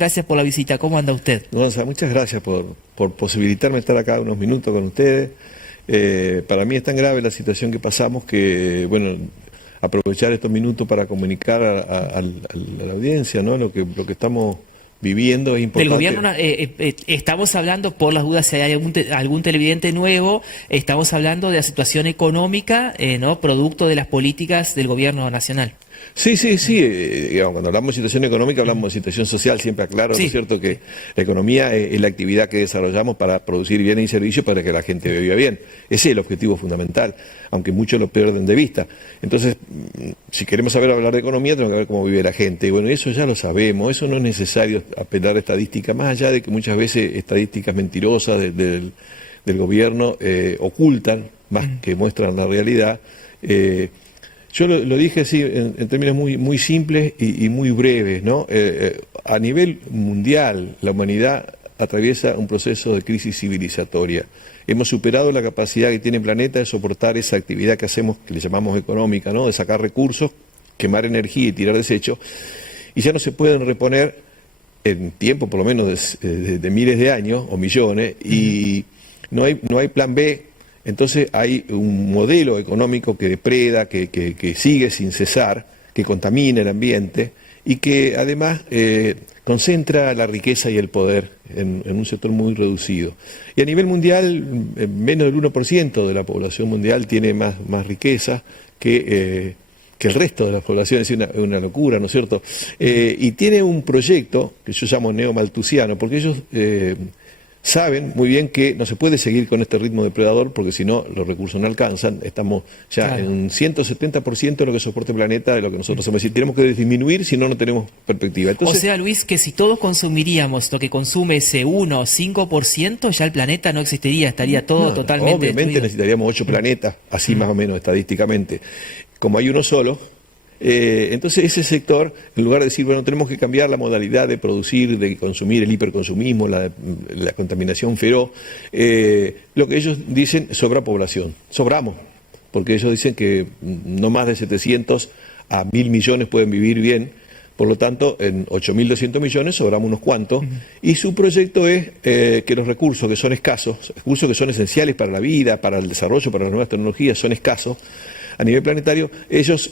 Gracias por la visita. ¿Cómo anda usted? Gonzalo, muchas gracias por posibilitarme estar acá unos minutos con ustedes. Para mí es tan grave la situación que pasamos que, bueno, aprovechar estos minutos para comunicar a la audiencia, ¿no? Lo que estamos viviendo es importante. Del gobierno, estamos hablando, por las dudas, si hay algún televidente nuevo, estamos hablando de la situación económica, ¿no? Producto de las políticas del gobierno nacional. Sí, digamos, cuando hablamos de situación económica hablamos de situación social, siempre aclaro, Sí. ¿no es cierto?, que la economía es la actividad que desarrollamos para producir bienes y servicios para que la gente viva bien. Ese es el objetivo fundamental, aunque muchos lo pierden de vista. Entonces, si queremos hablar de economía, tenemos que ver cómo vive la gente. Y bueno, eso ya lo sabemos, eso no es necesario apelar a estadísticas, más allá de que muchas veces estadísticas mentirosas del gobierno ocultan más que muestran la realidad. Yo lo dije así en términos muy simples y muy breves, ¿no? A nivel mundial, la humanidad atraviesa un proceso de crisis civilizatoria. Hemos superado la capacidad que tiene el planeta de soportar esa actividad que hacemos, que le llamamos económica, ¿no? De sacar recursos, quemar energía y tirar desechos, y ya no se pueden reponer en tiempo, por lo menos de miles de años o millones, y no hay plan B. Entonces hay un modelo económico que depreda, que sigue sin cesar, que contamina el ambiente y que además concentra la riqueza y el poder en un sector muy reducido. Y a nivel mundial, menos del 1% de la población mundial tiene más riqueza que el resto de la población. Es una locura, ¿no es cierto? Y tiene un proyecto que yo llamo neomalthusiano, porque ellos saben muy bien que no se puede seguir con este ritmo depredador porque si no los recursos no alcanzan. Estamos ya en un 170% de lo que soporta el planeta, de lo que nosotros hacemos. Es decir, tenemos que disminuir, si no tenemos perspectiva. Entonces, o sea, Luis, que si todos consumiríamos lo que consume ese 1 o 5%, ya el planeta no existiría, estaría todo totalmente obviamente destruido. necesitaríamos 8 planetas, así más o menos estadísticamente. Como hay uno solo, entonces ese sector, en lugar de decir, bueno, tenemos que cambiar la modalidad de producir, de consumir, el hiperconsumismo, la contaminación feroz, lo que ellos dicen, sobra población. Sobramos, porque ellos dicen que no más de 700 a 1.000 millones pueden vivir bien. Por lo tanto, en 8.200 millones sobramos unos cuantos, y su proyecto es que los recursos que son escasos, recursos que son esenciales para la vida, para el desarrollo, para las nuevas tecnologías, son escasos a nivel planetario. Ellos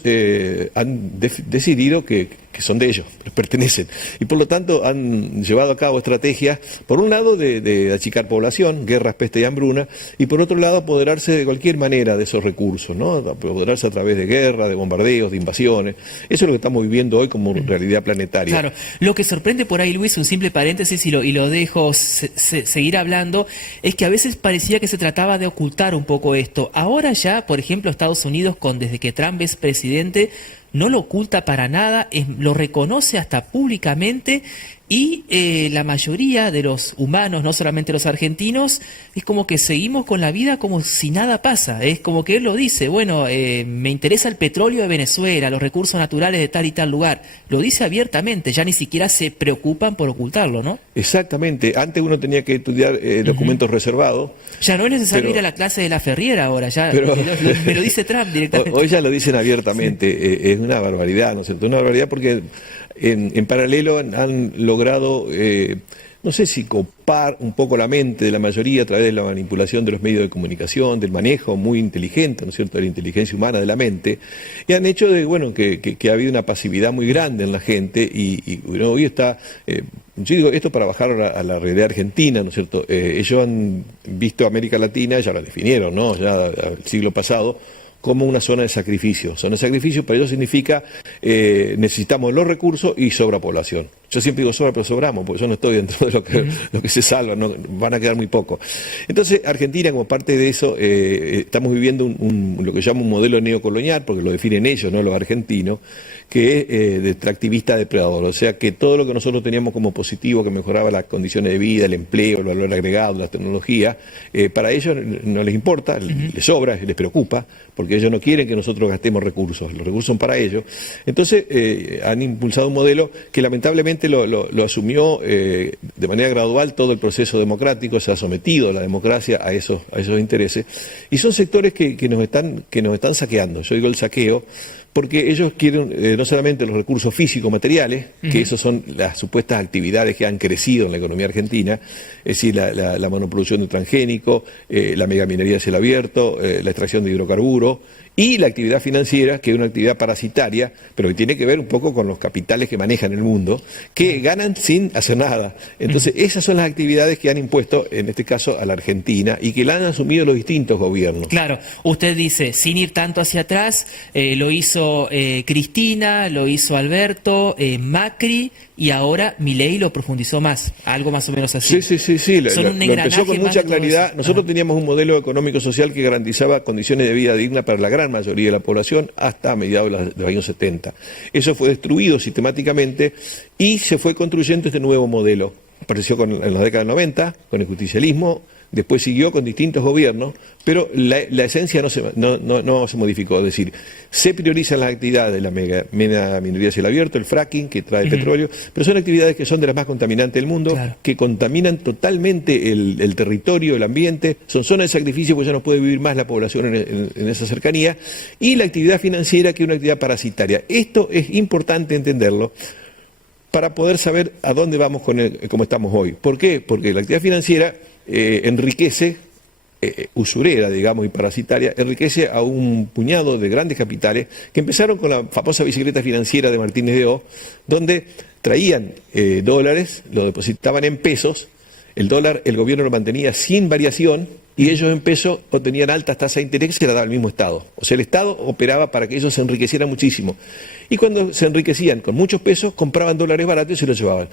han decidido que son de ellos, les pertenecen, y por lo tanto han llevado a cabo estrategias, por un lado de achicar población, guerras, peste y hambruna, y por otro lado apoderarse de cualquier manera de esos recursos, ¿no? Apoderarse a través de guerras, de bombardeos, de invasiones. Eso es lo que estamos viviendo hoy como realidad planetaria. Claro, lo que sorprende por ahí, Luis, un simple paréntesis y lo dejo seguir hablando, es que a veces parecía que se trataba de ocultar un poco esto. Ahora ya, por ejemplo, Estados Unidos, desde que Trump es presidente, no lo oculta para nada, lo reconoce hasta públicamente, y la mayoría de los humanos, no solamente los argentinos, es como que seguimos con la vida como si nada pasa. Es como que él lo dice, bueno, me interesa el petróleo de Venezuela, los recursos naturales de tal y tal lugar. Lo dice abiertamente, ya ni siquiera se preocupan por ocultarlo, ¿no? Exactamente, antes uno tenía que estudiar documentos reservados. Ya no es necesario ir a la clase de la Ferriera ahora, ya me lo dice Trump directamente. Hoy ya lo dicen abiertamente, es una barbaridad, ¿no es cierto? Una barbaridad porque en paralelo han logrado, no sé si copar un poco la mente de la mayoría a través de la manipulación de los medios de comunicación, del manejo muy inteligente, ¿no es cierto?, de la inteligencia humana de la mente, y han hecho que ha habido una pasividad muy grande en la gente, y bueno, hoy está, yo digo esto para bajar a la realidad argentina, ¿no es cierto? Ellos han visto América Latina, ya la definieron, ¿no?, ya el siglo pasado, como una zona de sacrificio. Zona de sacrificio para ellos significa necesitamos los recursos y sobra población. Yo siempre digo sobra, pero sobramos, porque yo no estoy dentro de lo que se salva, no, van a quedar muy pocos. Entonces, Argentina, como parte de eso, estamos viviendo lo que llamo un modelo neocolonial, porque lo definen ellos, no los argentinos, que es de extractivista depredador. O sea, que todo lo que nosotros teníamos como positivo, que mejoraba las condiciones de vida, el empleo, el valor agregado, las tecnologías, para ellos no les importa, les sobra, les preocupa, porque ellos no quieren que nosotros gastemos recursos, los recursos son para ellos. Entonces, han impulsado un modelo que lamentablemente lo asumió de manera gradual todo el proceso democrático, se ha sometido a la democracia a esos intereses, y son sectores que nos están saqueando. Yo digo el saqueo porque ellos quieren no solamente los recursos físicos materiales, que esos son las supuestas actividades que han crecido en la economía argentina, es decir, la monoproducción de transgénico, la megaminería a cielo abierto, la extracción de hidrocarburos, y la actividad financiera, que es una actividad parasitaria, pero que tiene que ver un poco con los capitales que manejan el mundo, que ganan sin hacer nada. Entonces, esas son las actividades que han impuesto, en este caso, a la Argentina, y que la han asumido los distintos gobiernos. Claro, usted dice, sin ir tanto hacia atrás, lo hizo Cristina, lo hizo Alberto, Macri, y ahora Milei lo profundizó más, algo más o menos así. Sí. Lo empezó con mucha claridad. Nosotros teníamos un modelo económico-social que garantizaba condiciones de vida digna para la gran mayoría de la población hasta mediados de los años 70. Eso fue destruido sistemáticamente y se fue construyendo este nuevo modelo. Apareció en la década del 90, con el justicialismo, después siguió con distintos gobiernos, pero la esencia no se modificó. Es decir, se priorizan las actividades de la minería a cielo abierto, el fracking, que trae petróleo, pero son actividades que son de las más contaminantes del mundo, que contaminan totalmente el territorio, el ambiente, son zonas de sacrificio porque ya no puede vivir más la población en esa cercanía, y la actividad financiera, que es una actividad parasitaria. Esto es importante entenderlo para poder saber a dónde vamos cómo estamos hoy. ¿Por qué? Porque la actividad financiera enriquece, usurera, digamos, y parasitaria, enriquece a un puñado de grandes capitales que empezaron con la famosa bicicleta financiera de Martínez de O, donde traían dólares, lo depositaban en pesos, el dólar el gobierno lo mantenía sin variación y ellos en pesos obtenían altas tasas de interés que se las daba el mismo Estado. O sea, el Estado operaba para que ellos se enriquecieran muchísimo. Y cuando se enriquecían con muchos pesos, compraban dólares baratos y se los llevaban.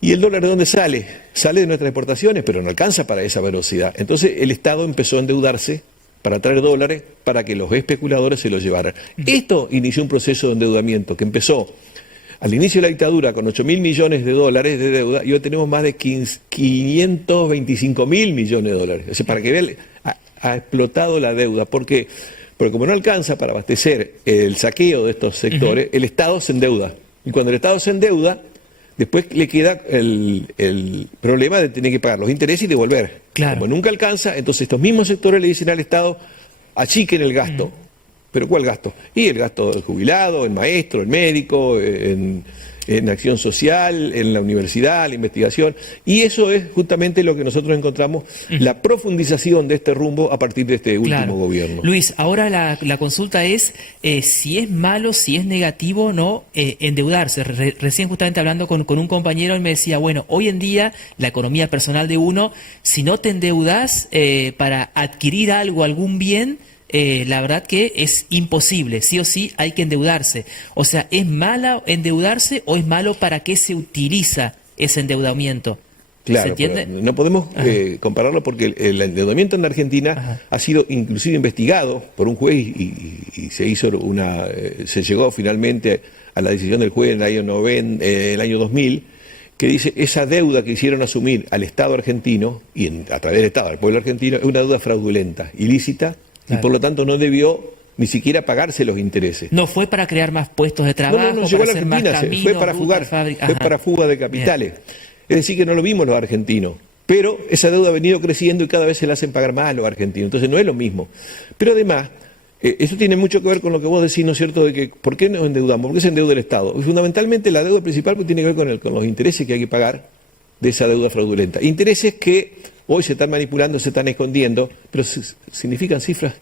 ¿Y el dólar de dónde sale? Sale de nuestras exportaciones, pero no alcanza para esa velocidad. Entonces el Estado empezó a endeudarse para traer dólares para que los especuladores se los llevaran. Esto inició un proceso de endeudamiento que empezó al inicio de la dictadura con 8.000 millones de dólares de deuda y hoy tenemos más de 525.000 millones de dólares. O sea, para que vean, ha explotado la deuda. ¿Por qué? Porque como no alcanza para abastecer el saqueo de estos sectores, el Estado se endeuda. Y cuando el Estado se endeuda, después le queda el problema de tener que pagar los intereses y devolver. Claro. Como nunca alcanza, entonces estos mismos sectores le dicen al Estado, achiquen el gasto. ¿Pero cuál gasto? Y el gasto del jubilado, el maestro, el médico, en acción social, en la universidad, la investigación. Y eso es justamente lo que nosotros encontramos, la profundización de este rumbo a partir de este último gobierno. Luis, ahora la consulta es si es malo, si es negativo o no endeudarse. Recién justamente hablando con un compañero, él me decía, bueno, hoy en día la economía personal de uno, si no te endeudas para adquirir algo, algún bien, la verdad que es imposible, sí o sí hay que endeudarse. O sea, ¿es malo endeudarse o es malo para qué se utiliza ese endeudamiento? Claro, ¿se entiende? No podemos compararlo porque el endeudamiento en la Argentina ha sido inclusive investigado por un juez y se hizo se llegó finalmente a la decisión del juez en el año 2000, que dice esa deuda que hicieron asumir al Estado argentino y a través del Estado al pueblo argentino es una deuda fraudulenta, ilícita. Claro. Y por lo tanto no debió ni siquiera pagarse los intereses. No fue para crear más puestos de trabajo, no llegó a la Argentina, fue para fuga de capitales. Bien. Es decir, que no lo vimos los argentinos. Pero esa deuda ha venido creciendo y cada vez se la hacen pagar más a los argentinos. Entonces no es lo mismo. Pero además, eso tiene mucho que ver con lo que vos decís, ¿no es cierto?, de que ¿por qué nos endeudamos? ¿Por qué se endeuda el Estado? Y fundamentalmente la deuda principal tiene que ver con los intereses que hay que pagar de esa deuda fraudulenta. Intereses que hoy se están manipulando, se están escondiendo, pero significan cifras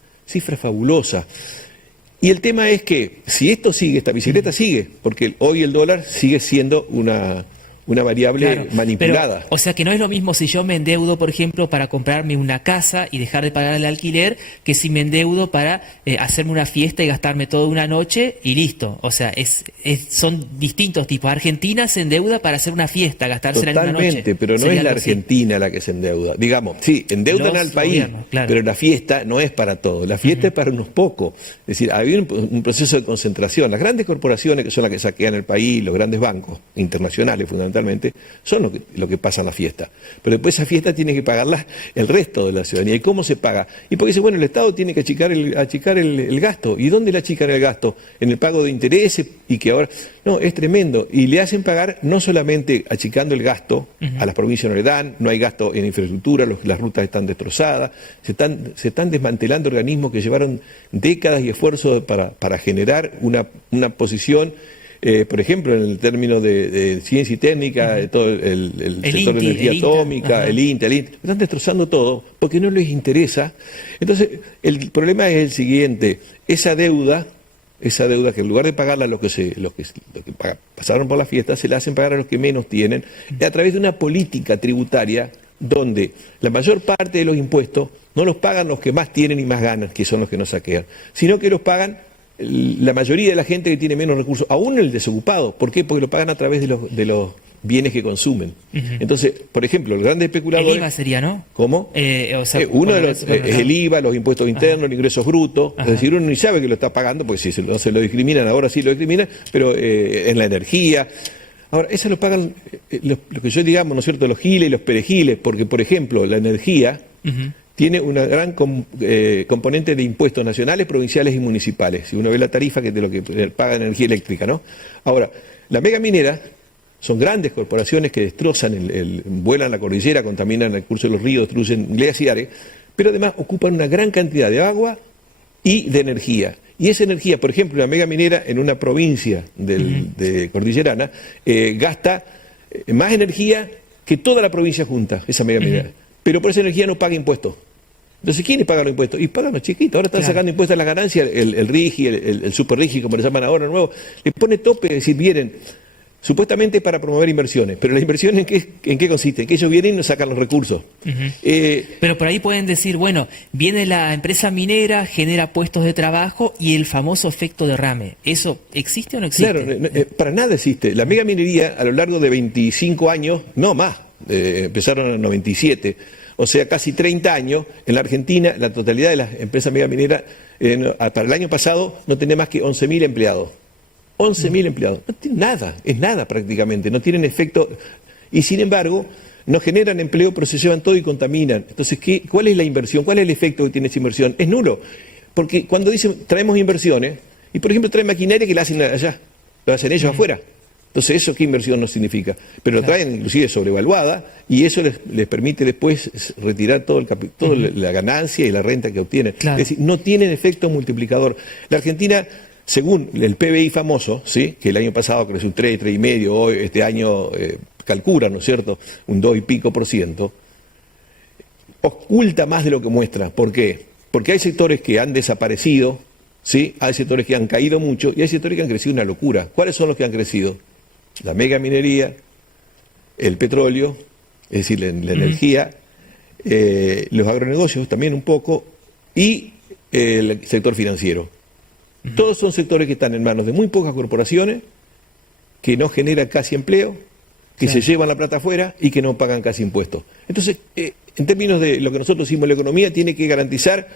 fabulosas. Y el tema es que si esto sigue, esta bicicleta sigue, porque hoy el dólar sigue siendo una variable manipulada. Pero, o sea que no es lo mismo si yo me endeudo, por ejemplo, para comprarme una casa y dejar de pagar el alquiler, que si me endeudo para hacerme una fiesta y gastarme toda una noche y listo. O sea, son distintos tipos. Argentina se endeuda para hacer una fiesta, gastársela en una noche. Totalmente, pero no es la Argentina la que se endeuda. Digamos, sí, endeudan al país, pero la fiesta no es para todos. La fiesta es para unos pocos. Es decir, había un proceso de concentración. Las grandes corporaciones, que son las que saquean el país, los grandes bancos internacionales fundamentalmente, fundamentalmente, son lo que pasa en la fiesta. Pero después esa fiesta tiene que pagarla el resto de la ciudadanía. ¿Y cómo se paga? Y porque dice, bueno, el Estado tiene que achicar el gasto. ¿Y dónde le achican el gasto? En el pago de intereses, y que ahora... No, es tremendo. Y le hacen pagar no solamente achicando el gasto, a las provincias no le dan, no hay gasto en infraestructura, las rutas están destrozadas, se están desmantelando organismos que llevaron décadas y esfuerzos para generar una posición, por ejemplo, en el término de ciencia y técnica, de todo el sector de energía atómica, el INTA, están destrozando todo porque no les interesa. Entonces, el problema es el siguiente, esa deuda que en lugar de pagarla a los que pasaron por la fiesta, se la hacen pagar a los que menos tienen, a través de una política tributaria donde la mayor parte de los impuestos no los pagan los que más tienen y más ganan, que son los que no saquean, sino que los pagan la mayoría de la gente que tiene menos recursos, aún el desocupado. ¿Por qué? Porque lo pagan a través de los bienes que consumen. Entonces, por ejemplo, el grande especulador... El IVA sería, ¿no? ¿Cómo? Uno de los, es el IVA, los impuestos internos, los ingresos brutos. Es decir, uno ni sabe que lo está pagando, porque si no se lo discriminan, ahora sí lo discriminan, pero en la energía... Ahora, eso lo pagan lo que yo digamos, ¿no es cierto?, los giles y los perejiles, porque, por ejemplo, la energía tiene una gran componente de impuestos nacionales, provinciales y municipales. Si uno ve la tarifa de lo que paga energía eléctrica, ¿no? Ahora, la mega minera son grandes corporaciones que destrozan, vuelan la cordillera, contaminan el curso de los ríos, destruyen glaciares, pero además ocupan una gran cantidad de agua y de energía. Y esa energía, por ejemplo, una mega minera en una provincia de cordillerana gasta más energía que toda la provincia junta, esa mega minera. Pero por esa energía no paga impuestos. Entonces, ¿quiénes pagan los impuestos? Y pagan los chiquitos. Ahora están sacando impuestos a las ganancias, el RIGI, el super RIGI, como le llaman ahora, nuevo, le pone tope, es decir, vienen supuestamente para promover inversiones, pero la inversión ¿en qué consiste? En que ellos vienen y nos sacan los recursos. Pero por ahí pueden decir, bueno, viene la empresa minera, genera puestos de trabajo y el famoso efecto derrame. ¿Eso existe o no existe? Claro, para nada existe. La mega minería a lo largo de 25 años, no más, empezaron en el 97, o sea, casi 30 años, en la Argentina la totalidad de las empresas mega mineras, para el año pasado no tenía más que 11.000 empleados. 11.000 empleados. No tienen nada, es nada prácticamente, no tienen efecto. Y sin embargo, no generan empleo, pero se llevan todo y contaminan. Entonces, ¿cuál es la inversión? ¿Cuál es el efecto que tiene esa inversión? Es nulo. Porque cuando dicen traemos inversiones, y por ejemplo traen maquinaria que la hacen allá, lo hacen ellos afuera. Entonces, ¿eso qué inversión no significa? Pero lo traen inclusive sobrevaluada y eso les permite después retirar todo la ganancia y la renta que obtienen. Es decir, no tienen efecto multiplicador. La Argentina, según el PBI famoso, ¿sí?, que el año pasado creció un 3, 3,5, hoy este año calcula, ¿no es cierto?, un 2 y pico %, oculta más de lo que muestra. ¿Por qué? Porque hay sectores que han desaparecido, ¿sí?, hay sectores que han caído mucho y hay sectores que han crecido una locura. ¿Cuáles son los que han crecido? La mega minería, el petróleo, es decir, la energía, los agronegocios también un poco, y el sector financiero. Todos son sectores que están en manos de muy pocas corporaciones, que no generan casi empleo, que se llevan la plata afuera y que no pagan casi impuestos. Entonces, en términos de lo que nosotros hicimos, la economía tiene que garantizar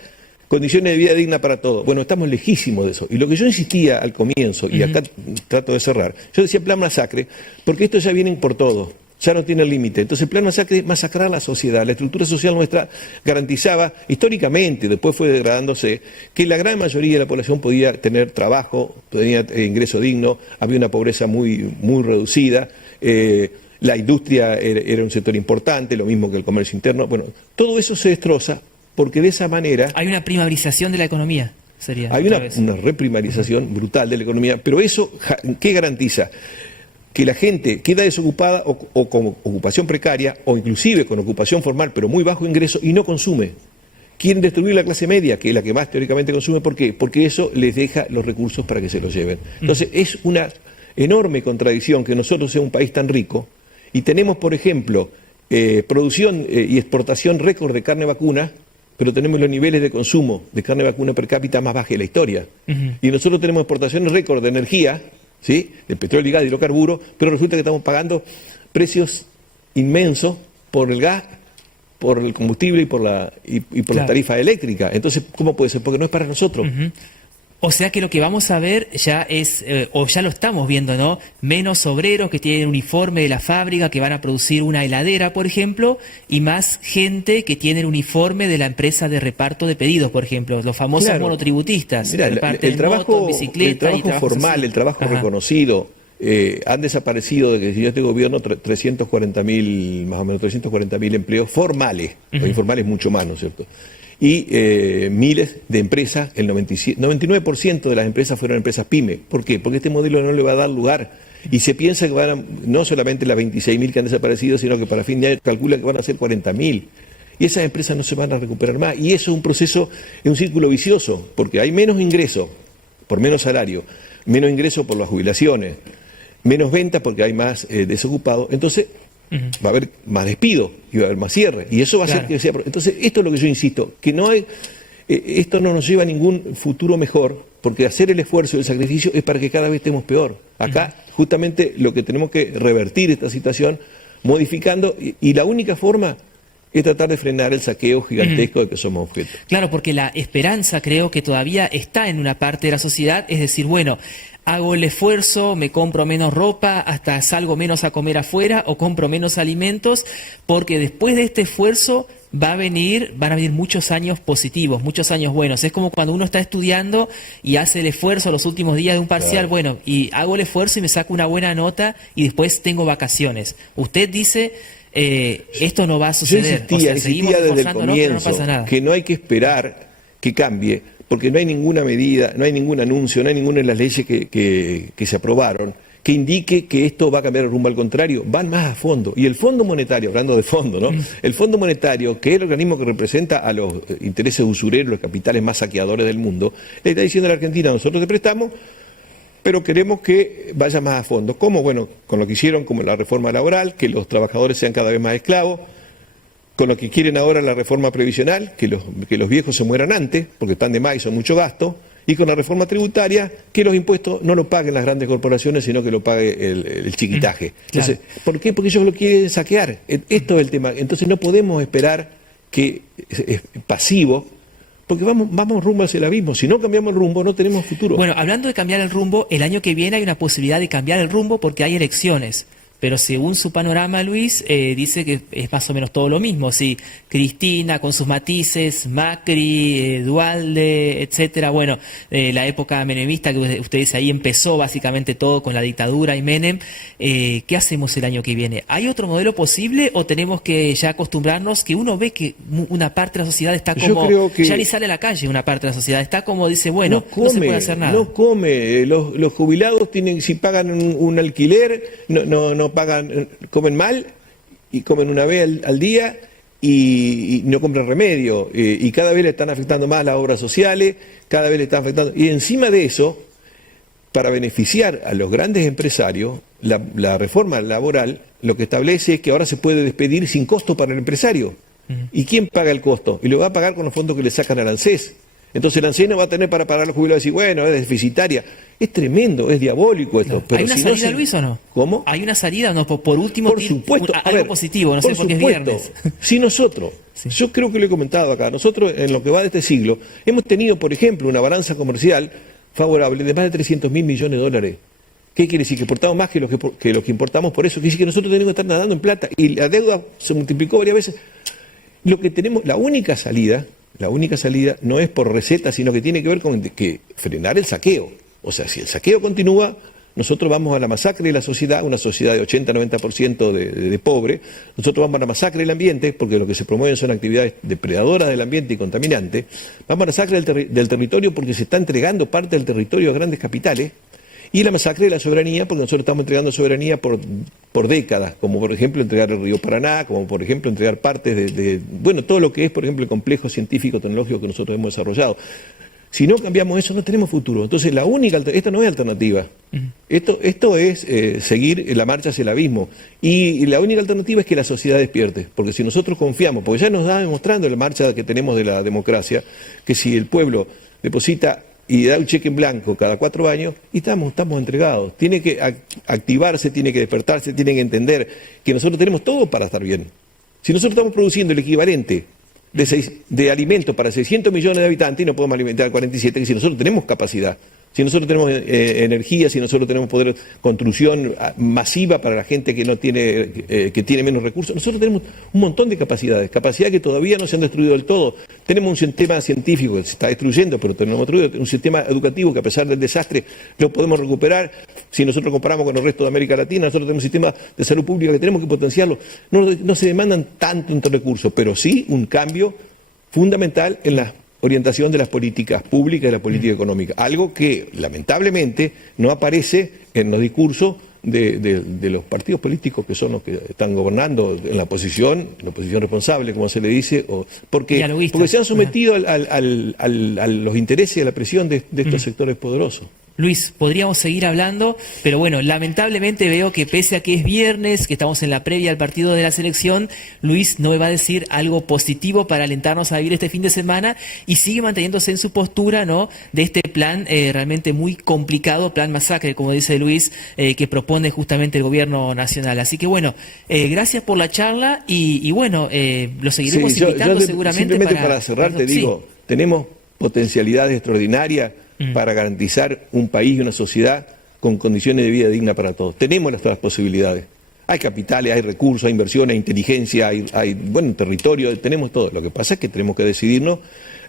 condiciones de vida digna para todos. Bueno, estamos lejísimos de eso. Y lo que yo insistía al comienzo, y acá trato de cerrar, yo decía plan masacre, porque esto ya viene por todo. Ya no tiene límite. Entonces el plan masacre es masacrar la sociedad. La estructura social nuestra garantizaba históricamente, después fue degradándose, que la gran mayoría de la población podía tener trabajo, tenía ingreso digno, había una pobreza muy, muy reducida, la industria era un sector importante, lo mismo que el comercio interno. Bueno, todo eso se destroza porque de esa manera... Hay una primarización de la economía, sería. Hay una reprimarización brutal de la economía, pero eso, ¿qué garantiza? Que la gente queda desocupada o con ocupación precaria o inclusive con ocupación formal pero muy bajo ingreso y no consume. Quieren destruir la clase media, que es la que más teóricamente consume. ¿Por qué? Porque eso les deja los recursos para que se los lleven. Entonces es una enorme contradicción que nosotros seamos un país tan rico y tenemos, por ejemplo, producción y exportación récord de carne vacuna, pero tenemos los niveles de consumo de carne vacuna per cápita más bajos de la historia. Y nosotros tenemos exportaciones récord de energía, ¿sí?, de petróleo y gas, de hidrocarburos, pero resulta que estamos pagando precios inmensos por el gas, por el combustible y por la tarifa eléctrica. Entonces, ¿cómo puede ser? Porque no es para nosotros. O sea que lo que vamos a ver ya es, o ya lo estamos viendo, ¿no? Menos obreros que tienen uniforme de la fábrica, que van a producir una heladera, por ejemplo, y más gente que tiene el uniforme de la empresa de reparto de pedidos, por ejemplo, los famosos Claro. monotributistas. Mira, que reparten el trabajo, motos, bicicletas el trabajo y trabajos formal, así. el trabajo Ajá. reconocido, han desaparecido de que si yo este gobierno 340.000, más o menos 340.000 empleos formales, los informales mucho más, ¿no es cierto? Y miles de empresas, el 99% de las empresas fueron empresas pyme. ¿Por qué? Porque este modelo no le va a dar lugar. Y se piensa que van a, no solamente las 26.000 que han desaparecido, sino que para fin de año calcula que van a ser 40.000. Y esas empresas no se van a recuperar más. Y eso es un proceso, es un círculo vicioso, porque hay menos ingresos por menos salario, menos ingresos por las jubilaciones, menos ventas porque hay más desocupados. Entonces, va a haber más despido y va a haber más cierre. Y eso va a hacer que sea... Entonces, esto es lo que yo insisto, que no hay... esto no nos lleva a ningún futuro mejor, porque hacer el esfuerzo y el sacrificio es para que cada vez estemos peor. Acá, justamente, lo que tenemos que revertir esta situación, modificando, y la única forma es tratar de frenar el saqueo gigantesco de que somos objeto. Claro, porque la esperanza creo que todavía está en una parte de la sociedad, es decir, bueno, hago el esfuerzo, me compro menos ropa, hasta salgo menos a comer afuera o compro menos alimentos, porque después de este esfuerzo van a venir muchos años positivos, muchos años buenos. Es como cuando uno está estudiando y hace el esfuerzo los últimos días de un parcial, Claro. bueno, y hago el esfuerzo y me saco una buena nota y después tengo vacaciones. Usted dice... esto no va a Yo suceder. O sea, seguimos insistía desde el esforzándonos, pero comienzo no pasa nada. que no hay que esperar que cambie, porque no hay ninguna medida, no hay ningún anuncio, no hay ninguna de las leyes que se aprobaron que indique que esto va a cambiar el rumbo. Al contrario, van más a fondo. Y el Fondo Monetario, hablando de fondo, ¿no? El Fondo Monetario, que es el organismo que representa a los intereses usureros, los capitales más saqueadores del mundo, le está diciendo a la Argentina: nosotros te prestamos, pero queremos que vaya más a fondo. ¿Cómo? Bueno, con lo que hicieron como la reforma laboral, que los trabajadores sean cada vez más esclavos, con lo que quieren ahora la reforma previsional, que los viejos se mueran antes, porque están de más y son mucho gasto, y con la reforma tributaria, que los impuestos no lo paguen las grandes corporaciones, sino que lo pague el chiquitaje. Claro. Entonces, ¿por qué? Porque ellos lo quieren saquear. Esto es el tema. Entonces no podemos esperar que es pasivo, porque vamos rumbo hacia el abismo. Si no cambiamos el rumbo, no tenemos futuro. Bueno, hablando de cambiar el rumbo, el año que viene hay una posibilidad de cambiar el rumbo porque hay elecciones. Pero según su panorama, Luis, dice que es más o menos todo lo mismo. Sí, Cristina con sus matices, Macri, Duhalde, etcétera. Bueno, la época menemista que usted dice ahí empezó básicamente todo con la dictadura y Menem. ¿Qué hacemos el año que viene? ¿Hay otro modelo posible o tenemos que ya acostumbrarnos que uno ve que una parte de la sociedad está Yo como... creo que- Ya ni sale a la calle una parte de la sociedad. Está como dice, bueno, no se puede hacer nada. No come. Los jubilados tienen, si pagan un alquiler, no pagan, comen mal y comen una vez al día y no compran remedio. Y cada vez le están afectando más las obras sociales, cada vez le están afectando. Y encima de eso, para beneficiar a los grandes empresarios, la reforma laboral lo que establece es que ahora se puede despedir sin costo para el empresario. ¿Y quién paga el costo? Y lo va a pagar con los fondos que le sacan al ANSES. Entonces el ANSES no va a tener para pagar a los jubilados y decir, bueno, es deficitaria. Es tremendo, es diabólico esto. Claro. Pero ¿Hay una si no salida, se- Luis, o no? ¿Cómo? ¿Hay una salida o no? Por último, Por supuesto. A algo ver, positivo, no por sé por qué es supuesto. viernes. Si nosotros, yo creo que lo he comentado acá, nosotros en lo que va de este siglo, hemos tenido, por ejemplo, una balanza comercial favorable de más de 300.000 millones de dólares. ¿Qué quiere decir? Que exportamos más que los que importamos, por eso quiere decir que nosotros tenemos que estar nadando en plata. Y la deuda se multiplicó varias veces. Lo que tenemos, la única salida no es por receta, sino que tiene que ver con que frenar el saqueo. O sea, si el saqueo continúa, nosotros vamos a la masacre de la sociedad, una sociedad de 80-90% de pobre. Nosotros vamos a la masacre del ambiente, porque lo que se promueven son actividades depredadoras del ambiente y contaminantes. Vamos a la masacre del territorio porque se está entregando parte del territorio a grandes capitales. Y la masacre de la soberanía, porque nosotros estamos entregando soberanía por décadas, como por ejemplo entregar el río Paraná, como por ejemplo entregar partes bueno, todo lo que es, por ejemplo, el complejo científico-tecnológico que nosotros hemos desarrollado. Si no cambiamos eso, no tenemos futuro. Entonces, esta no es alternativa. Esto es seguir la marcha hacia el abismo. Y la única alternativa es que la sociedad despierte. Porque si nosotros confiamos, porque ya nos está demostrando la marcha que tenemos de la democracia, que si el pueblo deposita y da un cheque en blanco cada 4 años, y estamos entregados. Tiene que activarse, tiene que despertarse, tiene que entender que nosotros tenemos todo para estar bien. Si nosotros estamos produciendo el equivalente de alimentos para 600 millones de habitantes y no podemos alimentar a 47, que si nosotros tenemos capacidad, si nosotros tenemos energía, si nosotros tenemos poder construcción masiva para la gente que no tiene, que tiene menos recursos, nosotros tenemos un montón de capacidades que todavía no se han destruido del todo. Tenemos un sistema científico que se está destruyendo, pero tenemos un sistema educativo que a pesar del desastre lo podemos recuperar. Si nosotros comparamos con el resto de América Latina, nosotros tenemos un sistema de salud pública que tenemos que potenciarlo. No se demandan tanto recursos, pero sí un cambio fundamental en la orientación de las políticas públicas y la política económica, algo que lamentablemente no aparece en los discursos de los partidos políticos que son los que están gobernando en la oposición responsable, como se le dice, porque se han sometido a los intereses y a la presión de estos sectores poderosos. Luis, podríamos seguir hablando, pero bueno, lamentablemente veo que pese a que es viernes, que estamos en la previa al partido de la selección, Luis no me va a decir algo positivo para alentarnos a vivir este fin de semana y sigue manteniéndose en su postura, ¿no?, de este plan realmente muy complicado, plan masacre, como dice Luis, que propone justamente el gobierno nacional. Así que bueno, gracias por la charla y bueno, lo seguiremos invitando seguramente. Simplemente para cerrar te digo, tenemos potencialidades extraordinarias para garantizar un país y una sociedad con condiciones de vida dignas para todos. Tenemos las posibilidades. Hay capitales, hay recursos, hay inversiones, hay inteligencia, hay territorio, tenemos todo. Lo que pasa es que tenemos que decidirnos,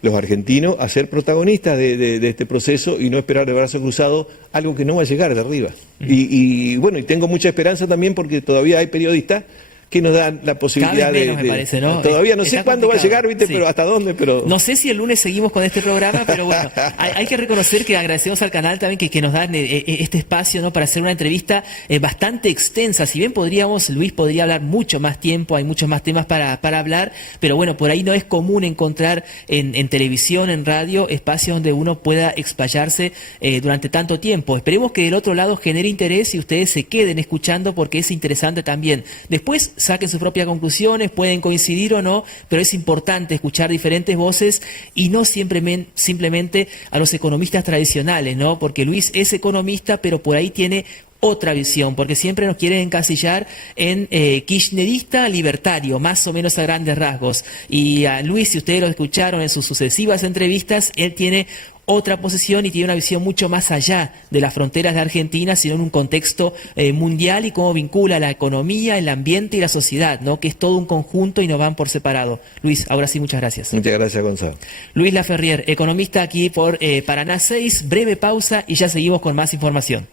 los argentinos, a ser protagonistas de este proceso y no esperar de brazo cruzado algo que no va a llegar de arriba. Y tengo mucha esperanza también porque todavía hay periodistas que nos dan la posibilidad menos, me parece, ¿no? Todavía no sé cuándo va a llegar, ¿viste? Sí. Pero hasta dónde, pero... No sé si el lunes seguimos con este programa, pero bueno, hay que reconocer que agradecemos al canal también que nos dan este espacio, ¿no?, para hacer una entrevista bastante extensa. Si bien Luis podría hablar mucho más tiempo, hay muchos más temas para hablar, pero bueno, por ahí no es común encontrar en televisión, en radio, espacios donde uno pueda explayarse durante tanto tiempo. Esperemos que del otro lado genere interés y ustedes se queden escuchando porque es interesante también. Después saquen sus propias conclusiones, pueden coincidir o no, pero es importante escuchar diferentes voces y no simplemente a los economistas tradicionales, ¿no? Porque Luis es economista, pero por ahí tiene otra visión, porque siempre nos quieren encasillar en kirchnerista libertario, más o menos a grandes rasgos. Y a Luis, si ustedes lo escucharon en sus sucesivas entrevistas, él tiene otra posición y tiene una visión mucho más allá de las fronteras de Argentina, sino en un contexto mundial y cómo vincula la economía, el ambiente y la sociedad, ¿no?, que es todo un conjunto y no van por separado. Luis, ahora sí, muchas gracias. Muchas gracias, Gonzalo. Luis Laferrière, economista aquí por Paraná 6, breve pausa y ya seguimos con más información.